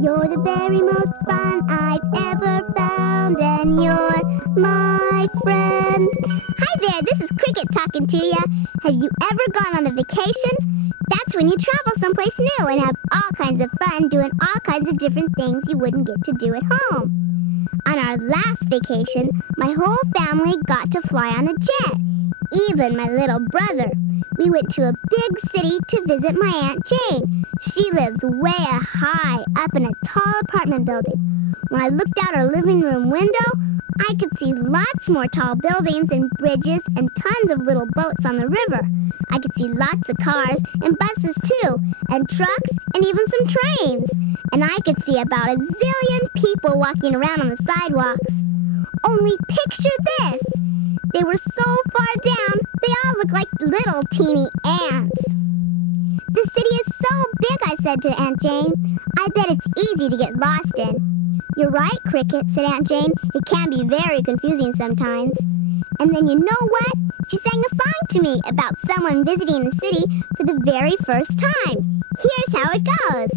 You're the very most fun I've ever found, and you're my friend. Hi there, this is Cricket talking to ya. Have you ever gone on a vacation? That's when you travel someplace new and have all kinds of fun doing all kinds of different things you wouldn't get to do at home. On our last vacation, my whole family got to fly on a jet, even my little brother. We went to a big city to visit my Aunt Jane. She lives way high up in a tall apartment building. When I looked out our living room window, I could see lots more tall buildings and bridges and tons of little boats on the river. I could see lots of cars and buses too, and trucks and even some trains. And I could see about a zillion people walking around on the sidewalks. Only picture this! They were so far down, they all looked like little teeny ants. The city is so big, I said to Aunt Jane. I bet it's easy to get lost in. You're right, Cricket, said Aunt Jane. It can be very confusing sometimes. And then you know what? She sang a song to me about someone visiting the city for the very first time. Here's how it goes.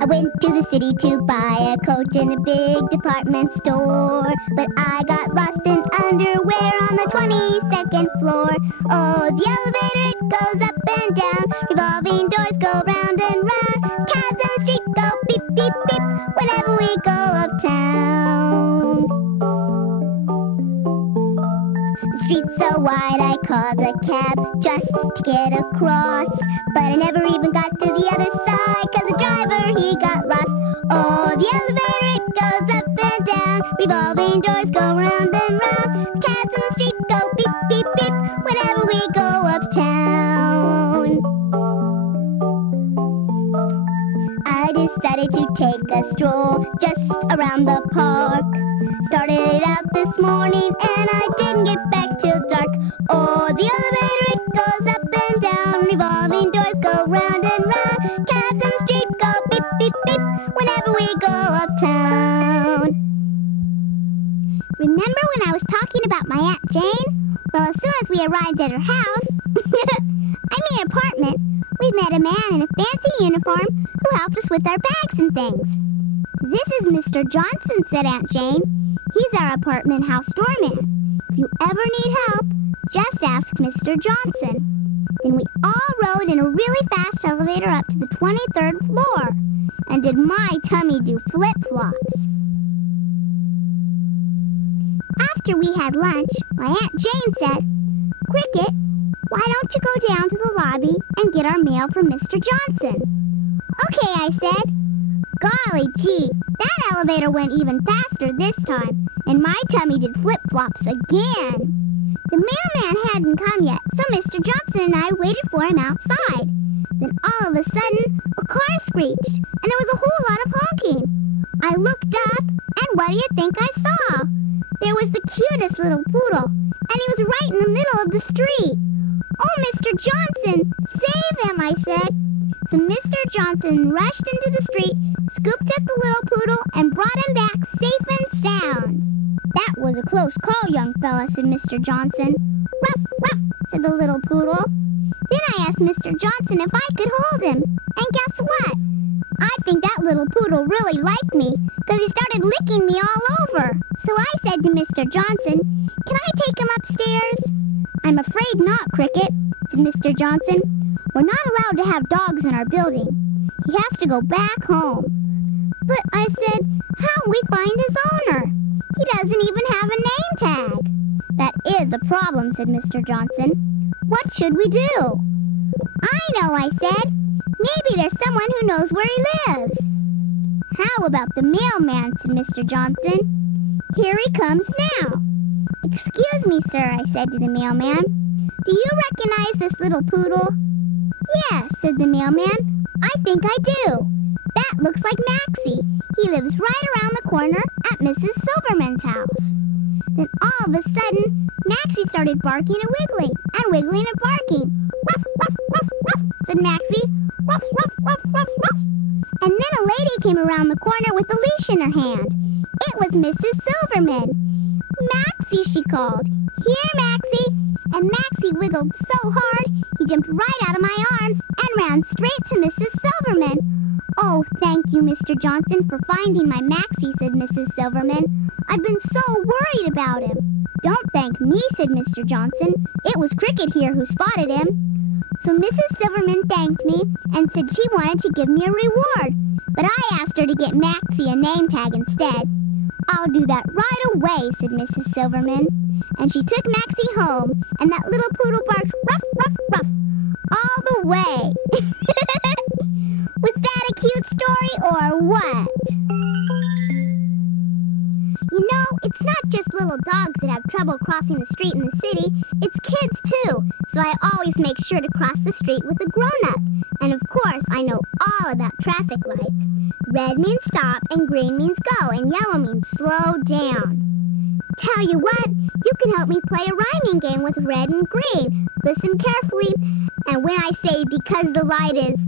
I went to the city to buy a coat in a big department store, but I got lost in underwear on the 22nd floor. Oh, the elevator, it goes up and down, revolving doors go round and round, cabs on the street go beep, beep, beep, whenever we go uptown. The street's so wide I called a cab just to get across, but I never even got to the other side, cause the driver, he got lost. Oh, the elevator, it goes up and down, revolving doors go round and round, cabs on the street go beep, beep, beep, whenever we go uptown. I decided to take a stroll just around the park. Started out this morning and I didn't get back till dark. Oh, the elevator, it goes up and down, revolving doors go round and round, cabs on the street go beep, beep, beep, whenever we go uptown. Remember when I was talking about my Aunt Jane? Well, as soon as we arrived at her house, I mean apartment, we met a man in a fancy uniform who helped us with our bags and things. This is Mr. Johnson, said Aunt Jane. He's our apartment house doorman. If you ever need help, just ask Mr. Johnson. Then we all rode in a really fast elevator up to the 23rd floor. And did my tummy do flip-flops. After we had lunch, my Aunt Jane said, Cricket, why don't you go down to the lobby and get our mail from Mr. Johnson? Okay, I said. Golly gee, that elevator went even faster this time, and my tummy did flip-flops again. The mailman hadn't come yet, so Mr. Johnson and I waited for him outside. Then all of a sudden, a car screeched, and there was a whole lot of honking. I looked up, and what do you think I saw? There was the cutest little poodle, and he was right in the middle of the street. Oh, Mr. Johnson, save him, I said. So Mr. Johnson rushed into the street, scooped up the little poodle, and brought him back safe and sound. That was a close call, young fella, said Mr. Johnson. Ruff, ruff, said the little poodle. Then I asked Mr. Johnson if I could hold him, and guess what? I think that little poodle really liked me, because he started licking me all over. So I said to Mr. Johnson, can I take him upstairs? I'm afraid not, Cricket, said Mr. Johnson. We're not allowed to have dogs in our building. He has to go back home. But I said, how will we find his owner? He doesn't even have a name tag. That is a problem, said Mr. Johnson. What should we do? I know, I said. Maybe there's someone who knows where he lives. How about the mailman, said Mr. Johnson. Here he comes now. Excuse me, sir, I said to the mailman. Do you recognize this little poodle? Yes, said the mailman. I think I do. That looks like Maxie. He lives right around the corner at Mrs. Silverman's house. Then all of a sudden, Maxie started barking and wiggling and barking. Ruff, ruff, ruff, ruff, said Maxie. Ruff, ruff, ruff, ruff, ruff. And then a lady came around the corner with a leash in her hand. It was Mrs. Silverman. Maxie, she called. Here, Maxie. and Maxie wiggled so hard he jumped right out of my arms and ran straight to Mrs. Silverman. "Oh, thank you, Mr. Johnson, for finding my Maxie," said Mrs. Silverman. "I've been so worried about him." "Don't thank me," said Mr. Johnson. "It was Cricket here who spotted him." So Mrs. Silverman thanked me and said she wanted to give me a reward, but I asked her to get Maxie a name tag instead. "I'll do that right away," said Mrs. Silverman. And she took Maxie home, and that little poodle barked ruff, ruff, ruff all the way. Was that a cute story or what? You know, it's not just little dogs that have trouble crossing the street in the city, it's kids too. So I always make sure to cross the street with a grown-up. And of course, I know all about traffic lights. Red means stop, and green means go, and yellow means slow down. Tell you what, you can help me play a rhyming game with red and green. Listen carefully, and when I say because the light is,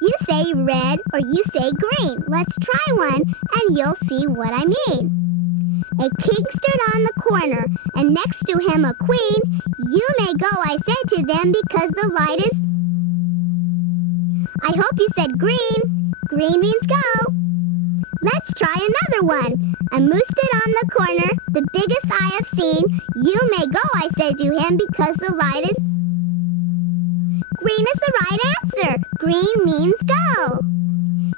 you say red or you say green. Let's try one, and you'll see what I mean. A king stood on the corner, and next to him a queen. You may go, I said to them, because the light is... I hope you said green. Green means go. Let's try another one. A moose stood on the corner, the biggest I have seen. You may go, I said to him, because the light is... Green is the right answer. Green means go.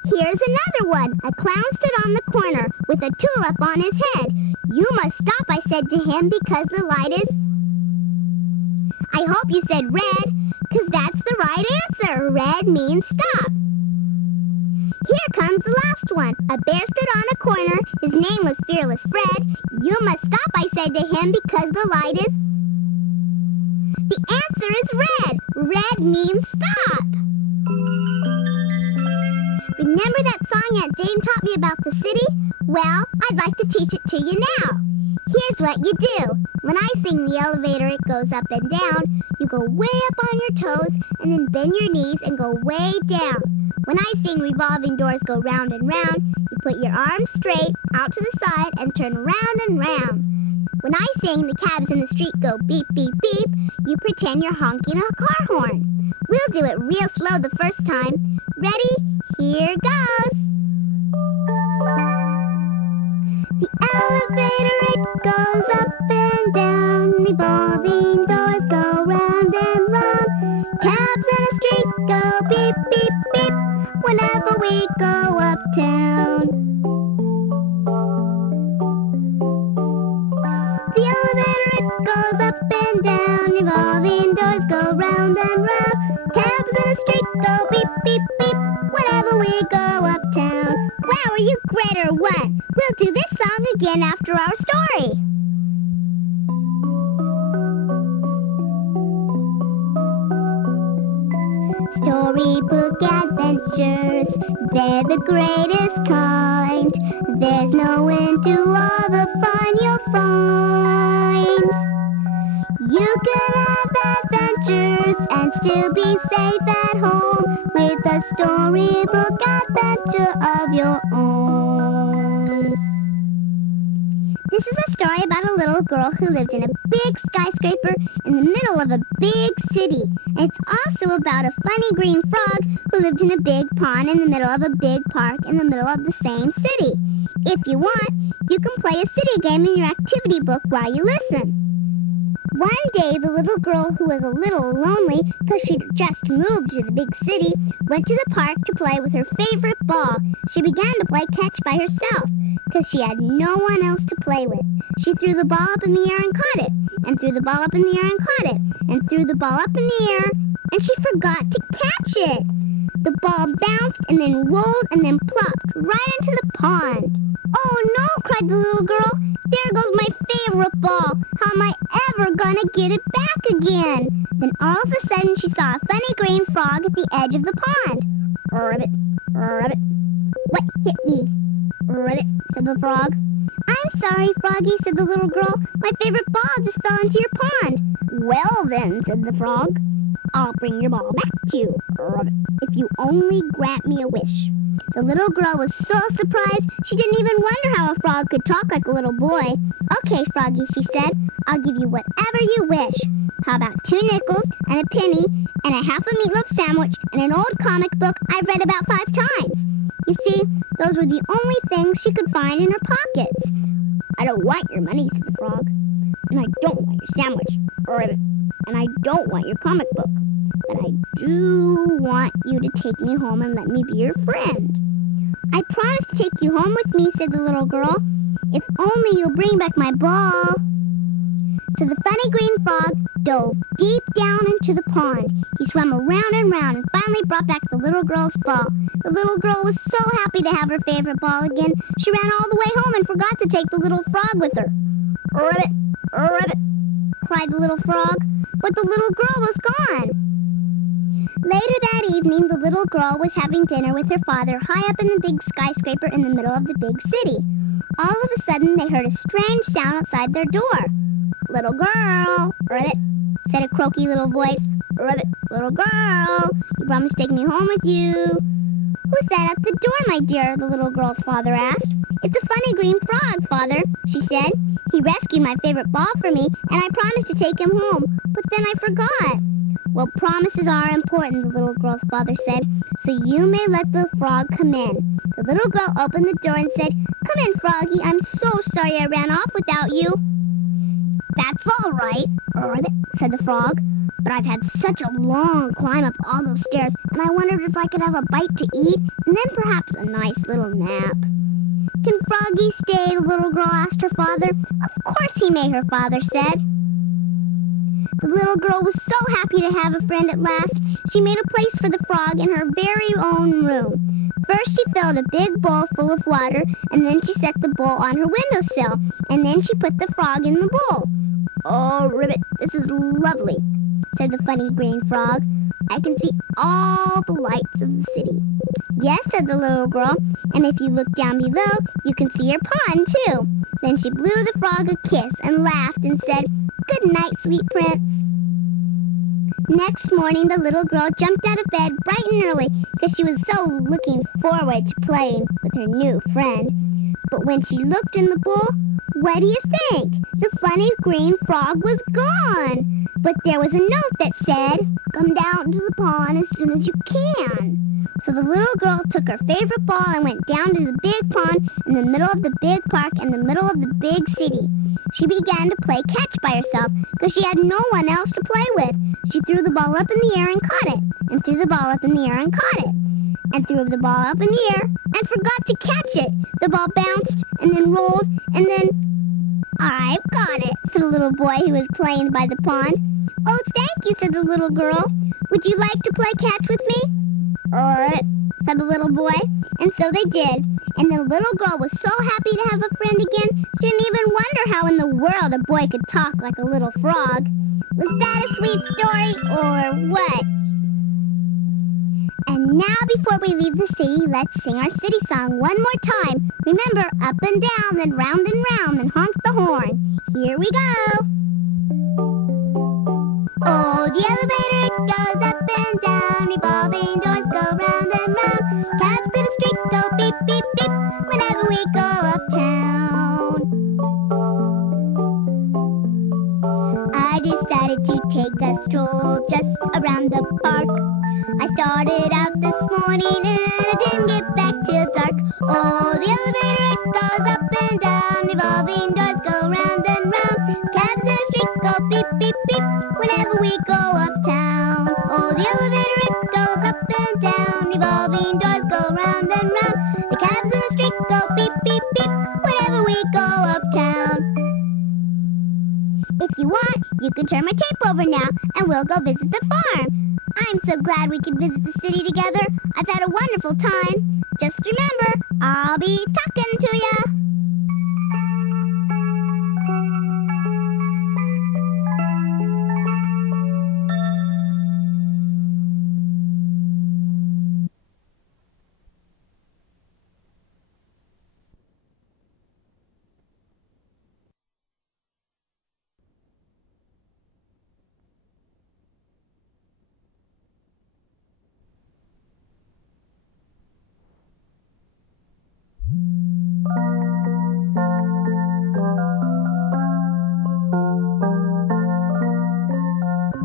Here's another one. A clown stood on the corner with a tulip on his head. You must stop, I said to him, because the light is... I hope you said red, because that's the right answer. Red means stop. Here comes the last one. A bear stood on a corner. His name was Fearless Fred. You must stop, I said to him, because the light is... The answer is red. Red means stop. Remember that song Aunt Jane taught me about the city? Well, I'd like to teach it to you now. Here's what you do. When I sing the elevator, it goes up and down. You go way up on your toes and then bend your knees and go way down. When I sing revolving doors go round and round, you put your arms straight out to the side and turn round and round. When I sing the cabs in the street go beep, beep, beep, you pretend you're honking a car horn. We'll do it real slow the first time. Ready? Here goes. The elevator, it goes up and down. Revolving doors go round and round. Cabs in the street go beep, beep, beep whenever we go uptown. The elevator, it goes up and down. Revolving doors go round and round. Cabs in the street go beep, beep, beep whenever we go uptown. Wow, are you great or what? We'll do this song again after our story. Storybook adventures, they're the greatest kind. There's no end to all the fun you'll find. You can have adventures and still be safe at home with a storybook adventure of your own. This is a story about a little girl who lived in a big skyscraper in the middle of a big city. And it's also about a funny green frog who lived in a big pond in the middle of a big park in the middle of the same city. If you want, you can play a city game in your activity book while you listen. One day, the little girl, who was a little lonely because she'd just moved to the big city, went to the park to play with her favorite ball. She began to play catch by herself because she had no one else to play with. She threw the ball up in the air and caught it, and threw the ball up in the air and caught it, and threw the ball up in the air, and she forgot to catch it. The ball bounced and then rolled and then plopped right into the pond. "Oh no," cried the little girl. "There goes my favorite ball. How am I ever gonna get it back again?" Then all of a sudden she saw a funny green frog at the edge of the pond. "Ribbit, ribbit, what hit me?" "Ribbit," said the frog. "I'm sorry, Froggy," said the little girl. "My favorite ball just fell into your pond." "Well then," said the frog, "I'll bring your ball back to you, Ribbit, if you only grant me a wish." The little girl was so surprised she didn't even wonder how a frog could talk like a little boy. Okay, Froggy, she said, I'll give you whatever you wish. How about 2 nickels and a penny and a half a meatloaf sandwich and an old comic book I've read about 5 times? You see, those were the only things she could find in her pockets. I don't want your money, said the frog. And I don't want your sandwich, and I don't want your comic book. But I do want you to take me home and let me be your friend. I promise to take you home with me, said the little girl, if only you'll bring back my ball. So the funny green frog dove deep down into the pond. He swam around and round and finally brought back the little girl's ball. The little girl was so happy to have her favorite ball again, she ran all the way home and forgot to take the little frog with her. Ribbit, ribbit, cried the little frog, but the little girl was gone. Later that evening, the little girl was having dinner with her father high up in the big skyscraper in the middle of the big city. All of a sudden, they heard a strange sound outside their door. Little girl, ribbit, said a croaky little voice. Ribbit, little girl, you promised to take me home with you. Who's that at the door, my dear? The little girl's father asked. It's a funny green frog, Father, she said. He rescued my favorite ball for me, and I promised to take him home, but then I forgot. Well, promises are important, the little girl's father said, so you may let the frog come in. The little girl opened the door and said, Come in, Froggy, I'm so sorry I ran off without you. That's all right, said the frog, but I've had such a long climb up all those stairs, and I wondered if I could have a bite to eat, and then perhaps a nice little nap. Can Froggy stay? The little girl asked her father. Of course he may, her father said. The little girl was so happy to have a friend at last, she made a place for the frog in her very own room. First she filled a big bowl full of water, and then she set the bowl on her windowsill, and then she put the frog in the bowl. Oh, Ribbit, this is lovely, said the funny green frog. I can see all the lights of the city. Yes, said the little girl, and if you look down below, you can see your pond, too. Then she blew the frog a kiss and laughed and said, Good night, sweet prince. Next morning, the little girl jumped out of bed bright and early because she was so looking forward to playing with her new friend. But when she looked in the bowl, what do you think? The funny green frog was gone. But there was a note that said, Come down to the pond as soon as you can. So the little girl took her favorite ball and went down to the big pond in the middle of the big park in the middle of the big city. She began to play catch by herself because she had no one else to play with. She threw the ball up in the air and caught it, and threw the ball up in the air and caught it, and threw the ball up in the air and forgot to catch it. The ball bounced and then rolled and then, I've got it, said a little boy who was playing by the pond. Oh, thank you, said the little girl. Would you like to play catch with me? Said the little boy, and so they did. And the little girl was so happy to have a friend again, she didn't even wonder how in the world a boy could talk like a little frog. Was that a sweet story, or what? And now before we leave the city, let's sing our city song one more time. Remember, up and down, then round and round, then honk the horn. Here we go. Oh, the elevator, it goes up and down, revolving doors go round and round, cabs to the street go beep, beep, beep, whenever we go uptown. I decided to take a stroll just around the park. I started out this morning and I didn't get back till dark. Oh, the elevator, it goes up and down, revolving doors go round and round, cabs in the street go beep, beep, beep, whenever we go uptown. Oh, the elevator, it goes up and down, revolving doors go round and round, the cabs in the street go beep, beep, beep, whenever we go uptown. If you want, you can turn my tape over now, and we'll go visit the farm. I'm so glad we could visit the city together. I've had a wonderful time. Just remember, I'll be talking to ya.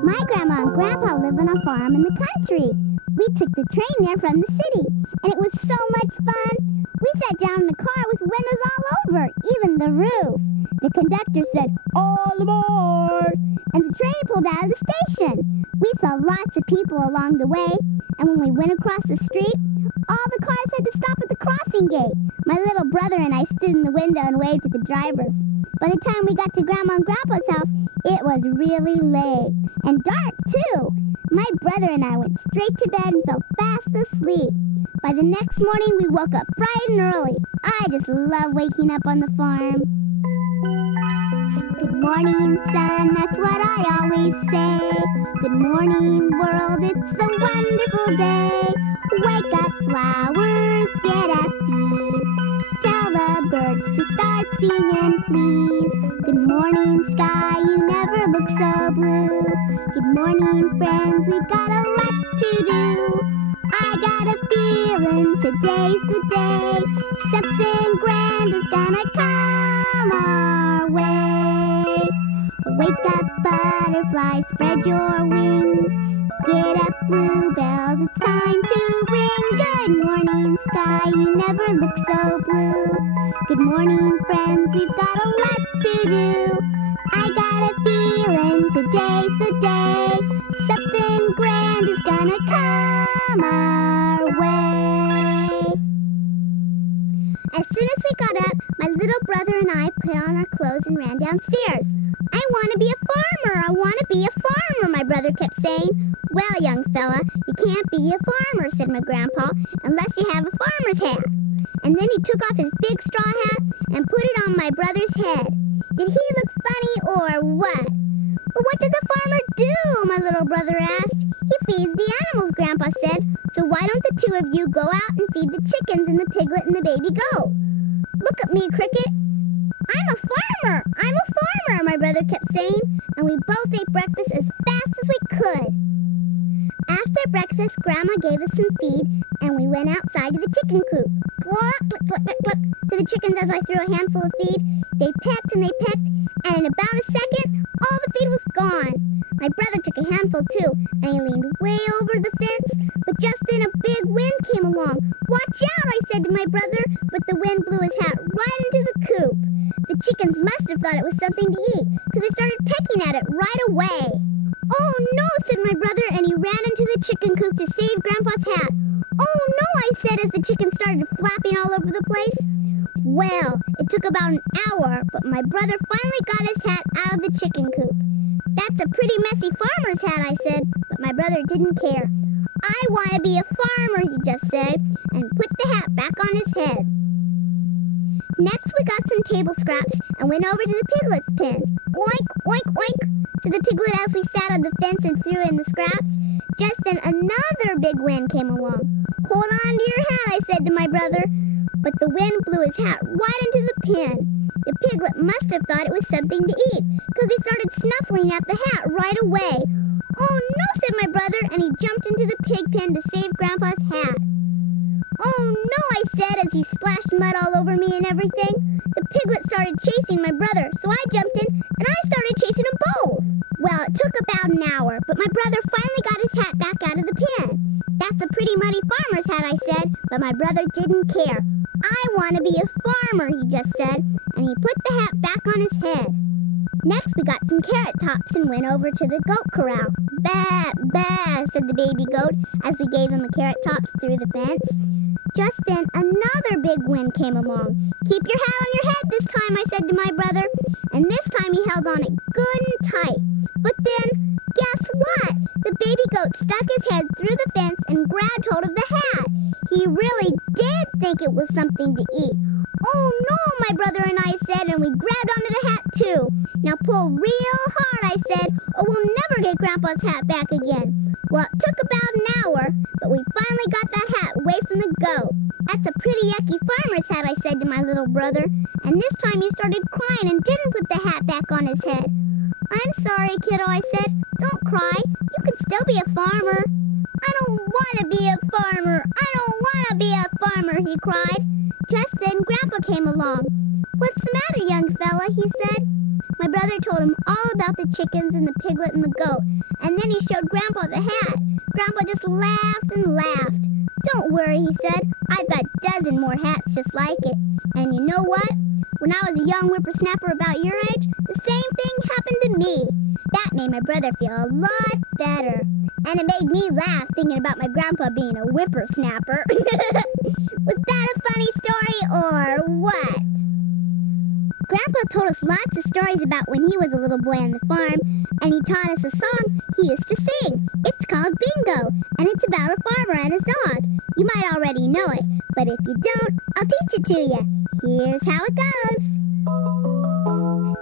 My grandma and grandpa live on a farm in the country. We took the train there from the city, and it was so much fun. We sat down in the car with windows all over, even the roof. The conductor said, "All aboard!" and the train pulled out of the station. We saw lots of people along the way, and when we went across the street, all the cars had to stop at the crossing gate. My little brother and I stood in the window and waved to the drivers. By the time we got to Grandma and Grandpa's house, it was really late. And dark, too. My brother and I went straight to bed and fell fast asleep. By the next morning, we woke up bright and early. I just love waking up on the farm. Good morning, sun, that's what I always say. Good morning, world, it's a wonderful day. Wake up, flowers, get up, bees. Tell the birds to start singing, please. Good morning, sky, you never look so blue. Good morning, friends, we've got a lot to do. I got a feeling today's the day. Something grand is gonna come our way. Wake up, butterflies, spread your wings. Get up, bluebells, it's time to ring. Good morning, sky, you never look so blue. Good morning, friends, we've got a lot to do. I got a feeling today's the day. Something grand is gonna come our way. As soon as we got up, my little brother and I put on our clothes and ran downstairs. "I want to be a farmer! I want to be a farmer!" my brother kept saying. "Well, young fella, you can't be a farmer," said my grandpa, "unless you have a farmer's hat." And then he took off his big straw hat and put it on my brother's head. Did he look funny or what? "But what did the farmer do?" my little brother asked. "He feeds the animals," Grandpa said. "So why don't the two of you go out and feed the chickens and the piglet and the baby goat?" "Look at me, Cricket. I'm a farmer! I'm a farmer!" my brother kept saying, and we both ate breakfast as fast as we could. After breakfast, Grandma gave us some feed, and we went outside to the chicken coop. "Cluck, cluck, cluck, cluck, cluck," said the chickens as I threw a handful of feed. They pecked and they pecked, and in about a second, all the feed was gone. My brother took a handful too, and he leaned way over the fence, but just then a big wind came along. "Watch out," I said to my brother, but the wind blew his hat right into the coop. The chickens must have thought it was something to eat, because they started pecking at it right away. "Oh no," said my brother, and he ran into the chicken coop to save Grandpa's hat. "Oh no," I said as the chickens started flapping all over the place. Well, it took about an hour, but my brother finally got his hat out of the chicken coop. "That's a pretty messy farmer's hat," I said, but my brother didn't care. "I want to be a farmer," he just said, and put the hat back on his head. Next, we got some table scraps and went over to the piglet's pen. "Oink, oink, oink," said the piglet as we sat on the fence and threw in the scraps. Just then another big wind came along. "Hold on to your hat," I said to my brother, but the wind blew his hat right into the pen. The piglet must have thought it was something to eat, because he started snuffling at the hat right away. "Oh no," said my brother, and he jumped into the pig pen to save Grandpa's hat. "Oh no," I said as he splashed mud all over me and everything. The piglet started chasing my brother, so I jumped in and I started chasing them both. Well, it took about an hour, but my brother finally got his hat back out of the pen. "That's a pretty muddy farmer's hat," I said, but my brother didn't care. "I want to be a farmer," he just said, and he put the hat back on his head. Next, we got some carrot tops and went over to the goat corral. "Bah, bah," said the baby goat as we gave him a carrot tops through the fence. Just then, another big wind came along. "Keep your hat on your head this time," I said to my brother, and this time he held on it good and tight. But then, guess what? The baby goat stuck his head through the fence and grabbed hold of the hat. He really did think it was something to eat. "Oh no," my brother and I said, and we grabbed onto the hat too. "Now pull real hard," I said, "or we'll never get Grandpa's hat back again." Well, it took about an hour, but we finally got that hat away from the goat. "That's a pretty yucky farmer's hat," I said to my little brother, and this time he started crying and didn't put the hat back on his head. "I'm sorry, kiddo," I said. "Don't cry. You can still be a farmer." "I don't want to be a farmer. I don't want to be a farmer," he cried. Just then Grandpa came along. "What's the matter, young fella?" he said. My brother told him all about the chickens and the piglet and the goat, and then he showed Grandpa the hat. Grandpa just laughed and laughed. "Don't worry," he said. "I've got a dozen more hats just like it. And you know what? When I was a young whippersnapper about your age, the same thing happened to me." That made my brother feel a lot better. And it made me laugh thinking about my grandpa being a whippersnapper. Was that a funny story or what? Grandpa told us lots of stories about when he was a little boy on the farm, and he taught us a song he used to sing. It's called Bingo, and it's about a farmer and his dog. You might already know it, but if you don't, I'll teach it to you. Here's how it goes.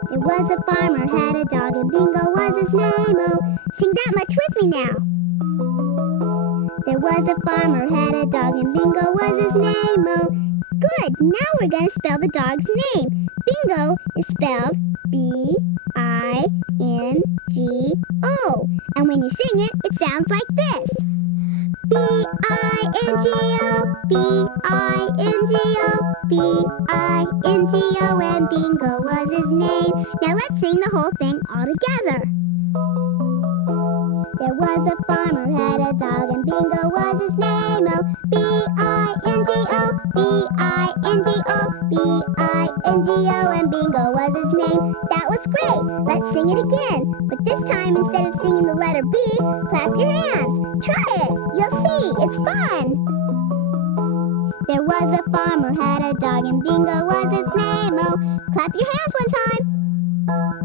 There was a farmer, had a dog, and Bingo was his name. Oh, sing that much with me now. There was a farmer, had a dog, and Bingo was his name. Oh, good. Now we're going to spell the dog's name. Bingo is spelled B-I-N-G-O. And when you sing it, it sounds like this. B-I-N-G-O, B-I-N-G-O, B-I-N-G-O, and Bingo was his name. Now let's sing the whole thing all together. There was a farmer, had a dog, and Bingo was his name. Oh, B-I-N-G-O, B-I-N-G-O, B-I-N-G-O, and Bingo was his name. That was great. Let's sing it again. But this time, instead of singing the letter B, clap your hands. Try it. You'll see. It's fun. There was a farmer, had a dog, and Bingo was his name. Oh, clap your hands one time.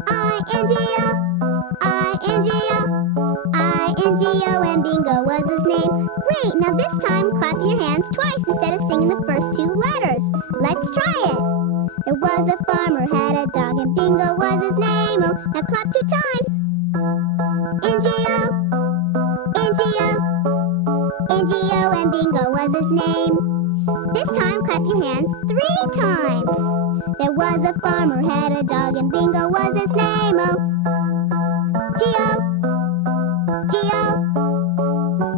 I-N-G-O, I-N-G-O, I-N-G-O, and Bingo was his name. Great, now this time clap your hands twice instead of singing the first two letters. Let's try it. There was a farmer, had a dog, and Bingo was his name. Oh, now clap 2 times. N-G-O, N-G-O, N-G-O, and Bingo was his name. This time clap your hands 3 times. There was a farmer, had a dog, and Bingo was his name. Oh, G-O, G-O,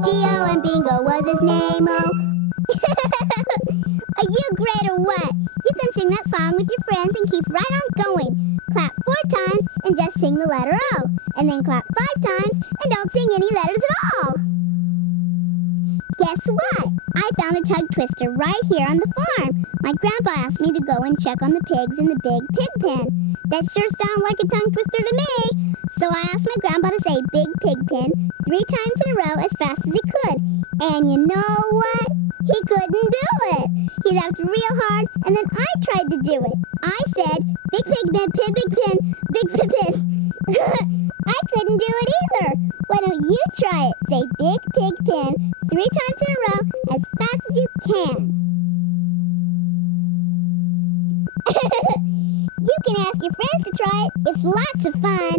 G-O, and Bingo was his name. Oh, are you great or what? You can sing that song with your friends and keep right on going. Clap 4 times and just sing the letter O. And then clap 5 times and don't sing any letters at all. Guess what? I found a tongue twister right here on the farm. My grandpa asked me to go and check on the pigs in the big pig pen. That sure sounded like a tongue twister to me. So I asked my grandpa to say big pig pen 3 times in a row as fast as he could. And you know what? He couldn't do it. He laughed real hard, and then I tried to do it. I said, big pig pen, big pen, big pig pen. I couldn't do it either. Why don't you try it? Say big pig pen 3 times in a row as fast as you can. You can ask your friends to try it. It's lots of fun.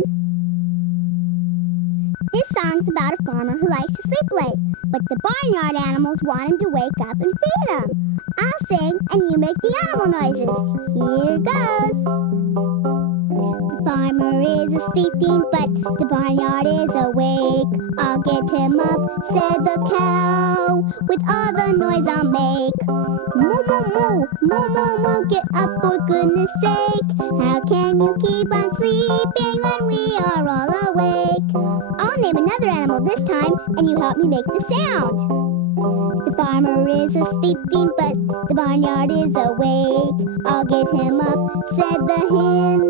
This song's about a farmer who likes to sleep late, but the barnyard animals want him to wake up and feed him. I'll sing and you make the animal noises. Here goes. The farmer is sleeping, but the barnyard is awake. I'll get him up, said the cow, with all the noise I'll make. Moo, moo, moo, moo, moo, moo, get up for goodness sake. How can you keep on sleeping when we are all awake? I'll name another animal this time, and you help me make the sound. The farmer is sleeping, but the barnyard is awake. I'll get him up, said the hen,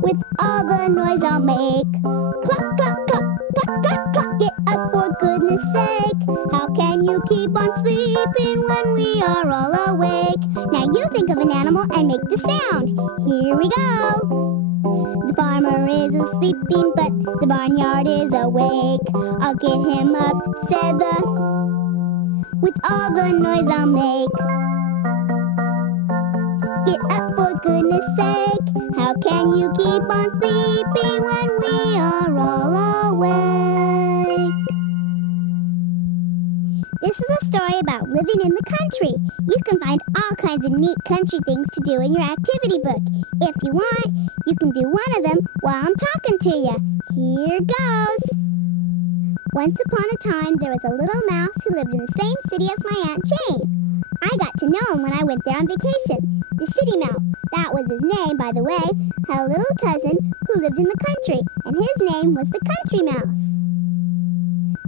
with all the noise I'll make. Cluck, cluck, cluck, cluck, cluck, cluck, get up for goodness sake. How can you keep on sleeping when we are all awake? Now you think of an animal and make the sound. Here we go. The farmer is sleeping, but the barnyard is awake. I'll get him up, said the, with all the noise I'll make. Get up for goodness sake. How can you keep on sleeping when we are all awake? This is a story about living in the country. You can find all kinds of neat country things to do in your activity book. If you want, you can do one of them while I'm talking to you. Here goes. Once upon a time, there was a little mouse who lived in the same city as my Aunt Jane. I got to know him when I went there on vacation. The City Mouse, that was his name, by the way, had a little cousin who lived in the country, and his name was the Country Mouse.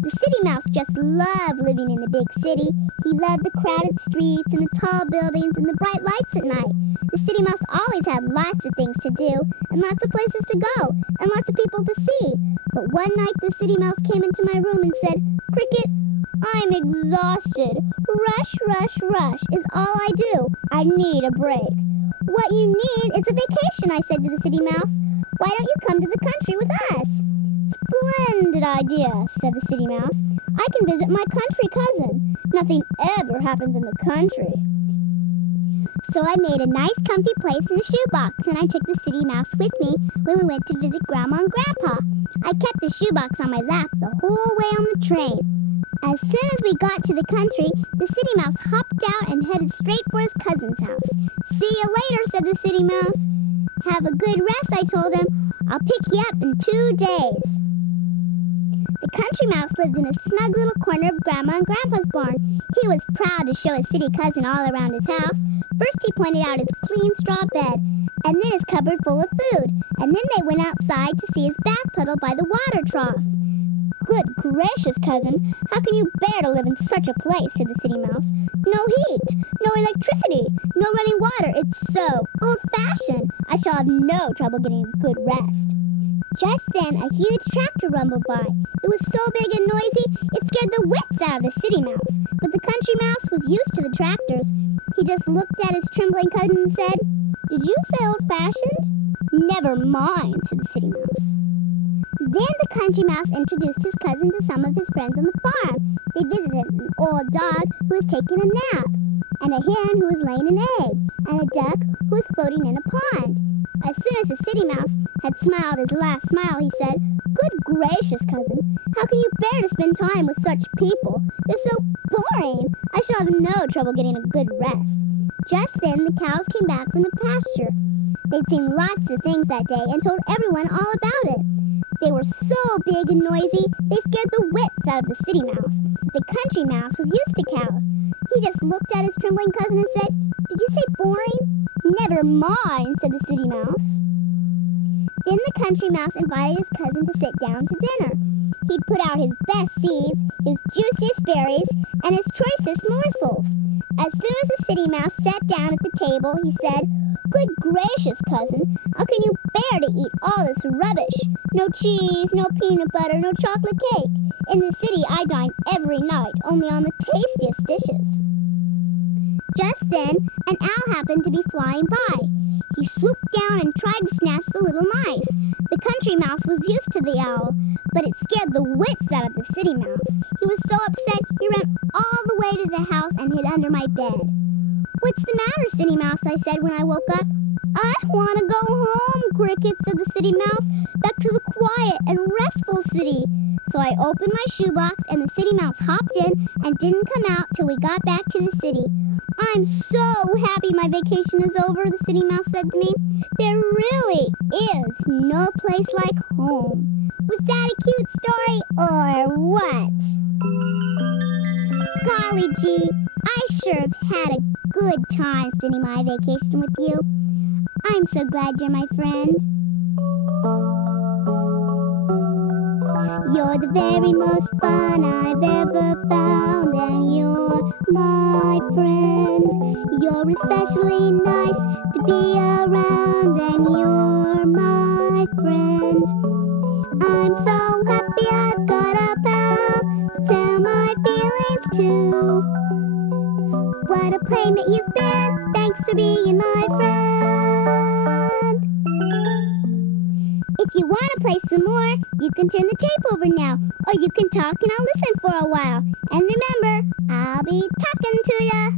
The City Mouse just loved living in the big city. He loved the crowded streets and the tall buildings and the bright lights at night. The City Mouse always had lots of things to do and lots of places to go and lots of people to see. But one night the City Mouse came into my room and said, "Cricket, I'm exhausted. Rush, rush, rush is all I do. I need a break." "What you need is a vacation," I said to the City Mouse. "Why don't you come to the country with us?" "Splendid idea," said the City Mouse. "I can visit my country cousin. Nothing ever happens in the country." So I made a nice comfy place in a shoebox, and I took the City Mouse with me when we went to visit Grandma and Grandpa. I kept the shoebox on my lap the whole way on the train. As soon as we got to the country, the City Mouse hopped out and headed straight for his cousin's house. "See you later," said the City Mouse. "Have a good rest," I told him. "I'll pick you up in 2 days." The Country Mouse lived in a snug little corner of Grandma and Grandpa's barn. He was proud to show his city cousin all around his house. First he pointed out his clean straw bed, and then his cupboard full of food, and then they went outside to see his bath puddle by the water trough. "Good gracious, cousin, how can you bear to live in such a place?" said the City Mouse. "No heat, no electricity, no running water. It's so old-fashioned. I shall have no trouble getting a good rest." Just then, a huge tractor rumbled by. It was so big and noisy, it scared the wits out of the City Mouse. But the Country Mouse was used to the tractors. He just looked at his trembling cousin and said, "Did you say old-fashioned?" "Never mind," said the City Mouse. Then the Country Mouse introduced his cousin to some of his friends on the farm. They visited an old dog who was taking a nap, and a hen who was laying an egg, and a duck who was floating in a pond. As soon as the City Mouse had smiled his last smile, he said, "Good gracious, cousin, how can you bear to spend time with such people? They're so boring. I shall have no trouble getting a good rest." Just then the cows came back from the pasture. They'd seen lots of things that day and told everyone all about it. They were so big and noisy, they scared the wits out of the City Mouse. The Country Mouse was used to cows. He just looked at his trembling cousin and said, "Did you say boring?" "Never mind," said the City Mouse. Then the Country Mouse invited his cousin to sit down to dinner. He'd put out his best seeds, his juiciest berries, and his choicest morsels. As soon as the City Mouse sat down at the table, he said, "Good gracious, cousin, how can you bear to eat all this rubbish? No cheese, no peanut butter, no chocolate cake. In the city, I dine every night, only on the tastiest dishes." Just then, an owl happened to be flying by. He swooped down and tried to snatch the little mice. The Country Mouse was used to the owl, but it scared the wits out of the City Mouse. He was so upset, he ran all the way to the house and hid under my bed. "What's the matter, City Mouse?" I said when I woke up. "I want to go home, Cricket," said the City Mouse, "back to the quiet and restful city." So I opened my shoebox and the City Mouse hopped in and didn't come out till we got back to the city. "I'm so happy my vacation is over," the City Mouse said to me. "There really is no place like home." Was that a cute story or what? Golly gee, I sure have had a good time spending my vacation with you. I'm so glad you're my friend. You're the very most fun I've ever found, and you're my friend. You're especially nice to be around, and you're my friend. I'm so happy I've got a pal to tell my feelings to. What a playmate you've been, thanks for being my friend. If you want to play some more, you can turn the tape over now, or you can talk and I'll listen for a while. And remember, I'll be talking to ya.